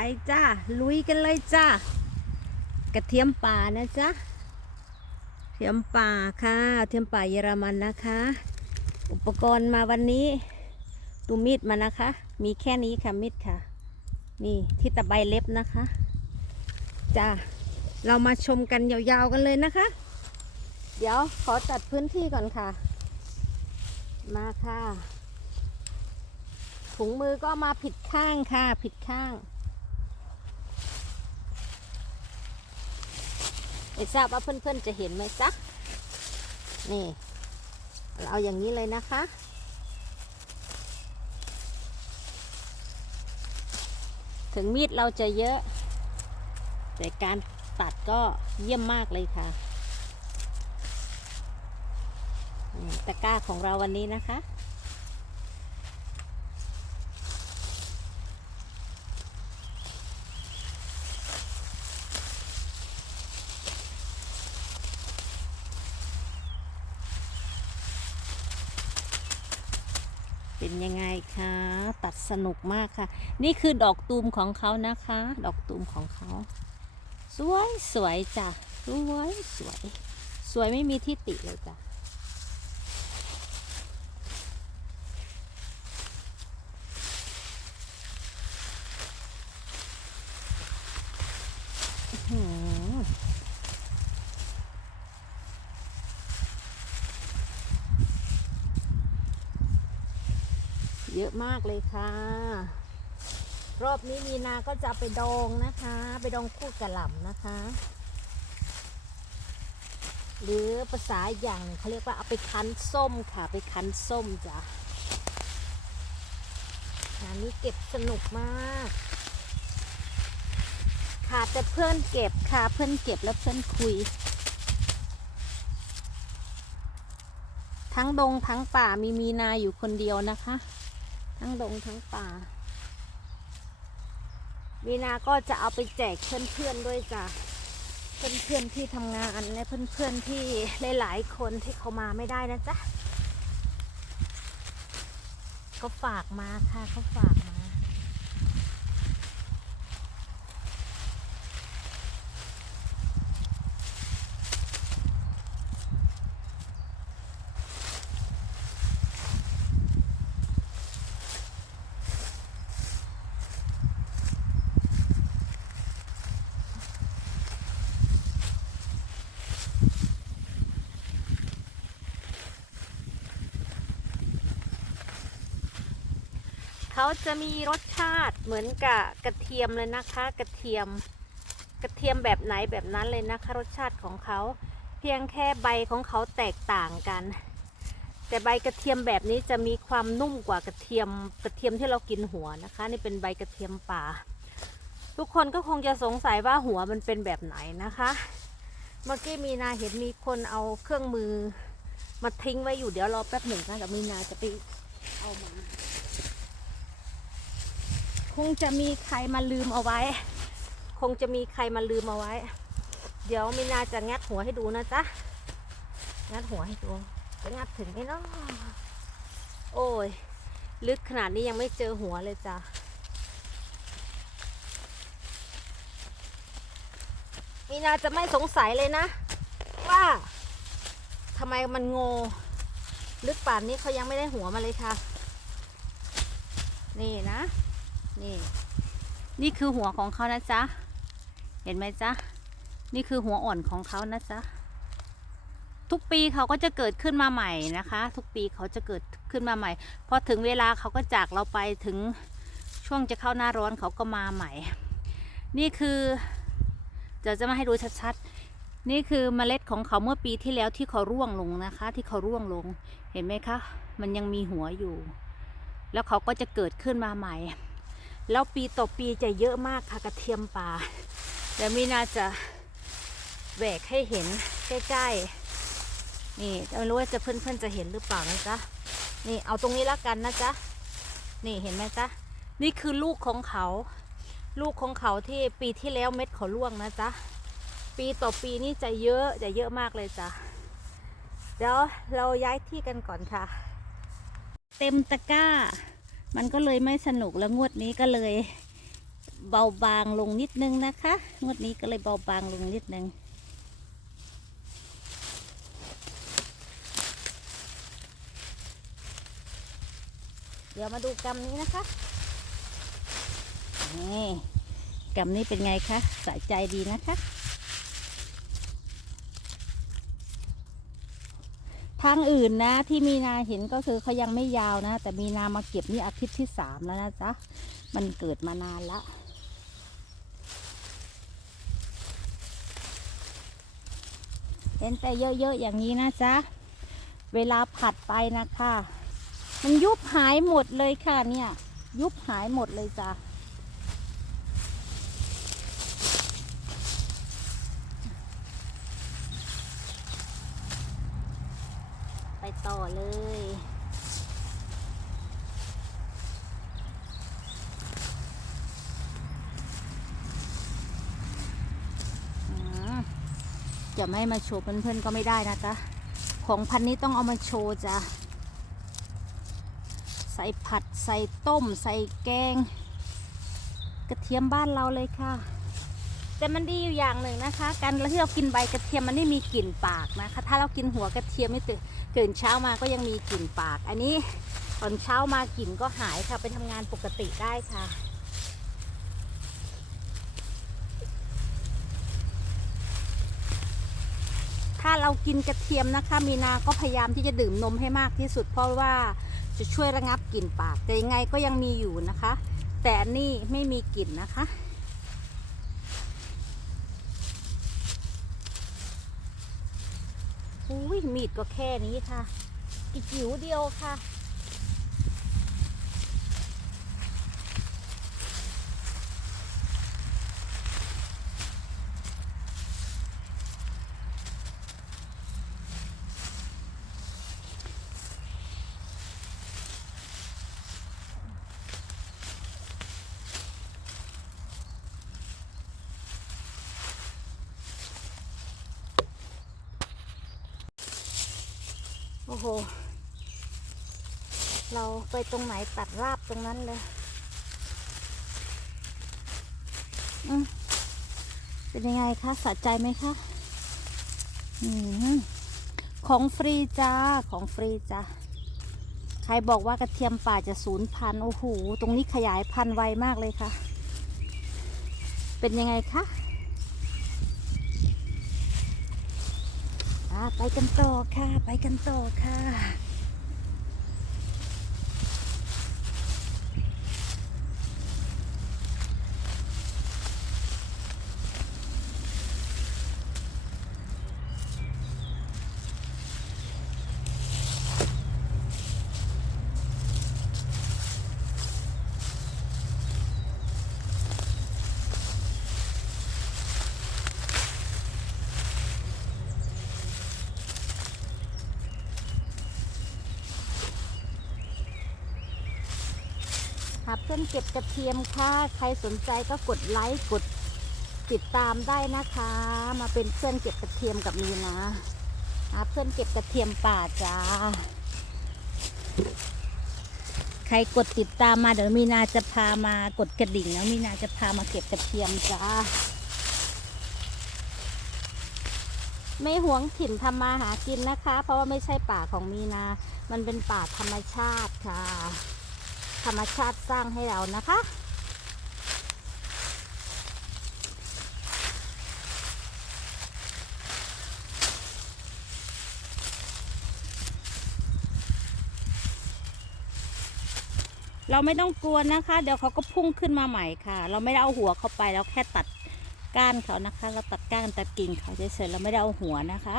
ไปจ้าลุยกันเลยจ้ากระเทียมป่านะจ๊ะเทียมป่าค่ะเทียมป่าเยอรมันนะคะ อุปกรณ์มาวันนี้ดูมีดมานะคะ มีแค่นี้ค่ะมีดค่ะ นี่ที่ตะไบเล็บนะคะจ้าเรามาชมกันยาวๆกันเลยนะคะ เดี๋ยวขอจัดพื้นที่ก่อนค่ะ มาค่ะถุงมือก็มาผิดข้างค่ะ ผิดข้าง ไม่ทราบว่าเพื่อนๆจะเห็นไหมจ๊ะนี่เราเอาอย่างนี้เลยนะคะ ถึงมีดเราจะเยอะ แต่การตัดก็เยี่ยมมากเลยค่ะตะกร้าของเราวันนี้นะคะ เป็นยังไงคะ ตัดสนุกมากค่ะ นี่คือดอกตูมของเขานะคะ ดอกตูมของเขา สวยสวยจ้ะสวยสวย สวยไม่มีที่ติเลยจ้ะอื้อหือ เยอะมากเลยค่ะ รอบนี้มีนาก็จะไปดองนะคะ ไปดองคู่กระหล่ำนะคะ หรือภาษาอย่างเขาเรียกว่าเอาไปคั้นส้มค่ะ ไปคั้นส้มจ้ะงานนี้เก็บสนุกมากขาดแต่เพื่อนเก็บค่ะเพื่อนเก็บแล้วเพื่อนคุย ทั้งดงทั้งป่ามีมีนาอยู่คนเดียวนะคะ ทั้งดงทั้งป่าวีนาก็จะเอาไปแจกเพื่อนๆด้วยจ้ะ เพื่อนๆที่ทำงานและเพื่อนๆที่หลายๆคนที่เขามาไม่ได้นะจ๊ะเขาฝากมาค่ะเขาฝากมา เขาจะมีรสชาติเหมือนกับกระเทียมเลยนะคะ กระเทียม กระเทียมแบบไหนแบบนั้นเลยนะคะรสชาติของเขาเพียงแค่ใบของเขาแตกต่างกัน แต่ใบกระเทียมแบบนี้จะมีความนุ่มกว่ากระเทียมกระเทียมที่เรากินหัวนะคะ นี่เป็นใบกระเทียมป่า ทุกคนก็คงจะสงสัยว่าหัวมันเป็นแบบไหนนะคะ เมื่อกี้มีนาเห็นมีคนเอาเครื่องมือมาทิ้งไว้อยู่เดี๋ยวรอแป๊บหนึ่งนะเดี๋ยวมีนาจะไปเอามา คงจะมีใครมาลืมเอาไว้ คงจะมีใครมาลืมเอาไว้ เดี๋ยวมีนาจะงัดหัวให้ดูนะจ๊ะ งัดหัวให้ดูจะงัดถึงไหมเนาะโอ้ย ลึกขนาดนี้ยังไม่เจอหัวเลยจ้ะมีนาจะไม่สงสัยเลยนะ ว่าทำไมมันโงลึกป่านนี้เขายังไม่ได้หัวมาเลยค่ะ นี่นะ นี่ นี่คือหัวของเขานะจ๊ะ เห็นไหมจ๊ะ นี่คือหัวอ่อนของเขานะจ๊ะ ทุกปีเขาก็จะเกิดขึ้นมาใหม่นะคะ ทุกปีเขาจะเกิดขึ้นมาใหม่ พอถึงเวลาเขาก็จากเราไปถึงช่วงจะเข้าหน้าร้อนเขาก็มาใหม่ นี่คือเดี๋ยวจะมาให้ดูชัดๆ นี่คือเมล็ดของเขาเมื่อปีที่แล้วที่เขาร่วงลงนะคะ ที่เขาร่วงลง เห็นไหมคะ มันยังมีหัวอยู่ แล้วเขาก็จะเกิดขึ้นมาใหม่ แล้วปีต่อปีจะเยอะมากค่ะกระเทียมป่าเดี๋ยวมีน่าจะแหวกให้เห็นใกล้ๆ นี่ไม่รู้ว่าจะเพื่อนๆจะเห็นหรือเปล่านะจ๊ะ นี่เอาตรงนี้ละกันนะจ๊ะ นี่เห็นไหมจ๊ะ นี่คือลูกของเขา ลูกของเขาที่ปีที่แล้วเม็ดเขาร่วงนะจ๊ะ ปีต่อปีนี่จะเยอะจะเยอะมากเลยจ้ะ เดี๋ยวเราย้ายที่กันก่อนค่ะ เต็มตะกร้า มันก็เลยไม่สนุกแล้วงวดนี้ก็เลยเบาบางลงนิดนึงนะคะ งวดนี้ก็เลยเบาบางลงนิดนึงเดี๋ยวมาดูกำนี้นะคะนี่กำนี้เป็นไงคะสะใจดีนะคะ ทางอื่นนะ ที่มีนาเห็นก็คือเขายังไม่ยาวนะ แต่มีนามาเก็บนี่อาทิตย์ที่สามแล้วนะจ๊ะ มันเกิดมานานละเห็นแต่เยอะๆอย่างนี้นะจ๊ะ เวลาผัดไปนะคะ มันยุบหายหมดเลยค่ะเนี่ย ยุบหายหมดเลยจ้ะ ต่อเลย จะไม่มาโชว์เพื่อนๆก็ไม่ได้นะจ๊ะ ของพันนี้ต้องเอามาโชว์จ้ะ ใส่ผัดใส่ต้ม ใส่แกง กระเทียมบ้านเราเลยค่ะแต่มันดีอยู่อย่างหนึ่งนะคะ การที่เรากินใบกระเทียมมันไม่มีกลิ่นปากนะคะ ถ้าเรากินหัวกระเทียมไม่ตื่ ตื่นเช้ามาก็ยังมีกลิ่นปาก อันนี้ตอนเช้ามากลิ่นก็หายค่ะ ไปทำงานปกติได้ค่ะ ถ้าเรากินกระเทียมนะคะ มีนา ก็พยายามที่จะดื่มนมให้มากที่สุด เพราะว่าจะช่วยระงับกลิ่นปาก แต่ยังไงก็ยังมีอยู่นะคะ แต่อันนี่ไม่มีกลิ่นนะคะ อุ้ย มีดก็แค่นี้ค่ะ อีกจิ๋วเดียวค่ะ โอ้โห เราไปตรงไหนตัดราบตรงนั้นเลยอืมเป็นยังไงคะสะใจไหมคะอืมของฟรีจ้า ของฟรีจ้าใครบอกว่ากระเทียมป่าจะสูญพันโอ้โห ตรงนี้ขยายพันธุ์ไวมากเลยค่ะ เป็นยังไงคะ อ่า ไปกันต่อค่ะ ไปกันต่อค่ะ หาเพื่อนเก็บกระเทียมค่ะ ใครสนใจก็กดไลค์กดติดตามได้นะคะ มาเป็นเพื่อนเก็บกระเทียมกับมีนะหาเพื่อนเก็บกระเทียมป่าจ้า ใครกดติดตามมาเดี๋ยวมีนาจะพามากดกระดิ่งแล้วมีนาจะพามาเก็บกระเทียมจ้า ไม่หวงถิ่นทำมาหากินนะคะ เพราะว่าไม่ใช่ป่าของมีนา มันเป็นป่าธรรมชาติค่ะ ธรรมชาติสร้างให้เรานะคะ เราไม่ต้องกลัวนะคะ เดี๋ยวเขาก็พุ่งขึ้นมาใหม่ค่ะ เราไม่ได้เอาหัวเขาไปเราแค่ตัดก้านเขานะคะ เราตัดก้านตัดกิ่งเขาเฉยๆเราไม่ได้เอาหัวนะคะ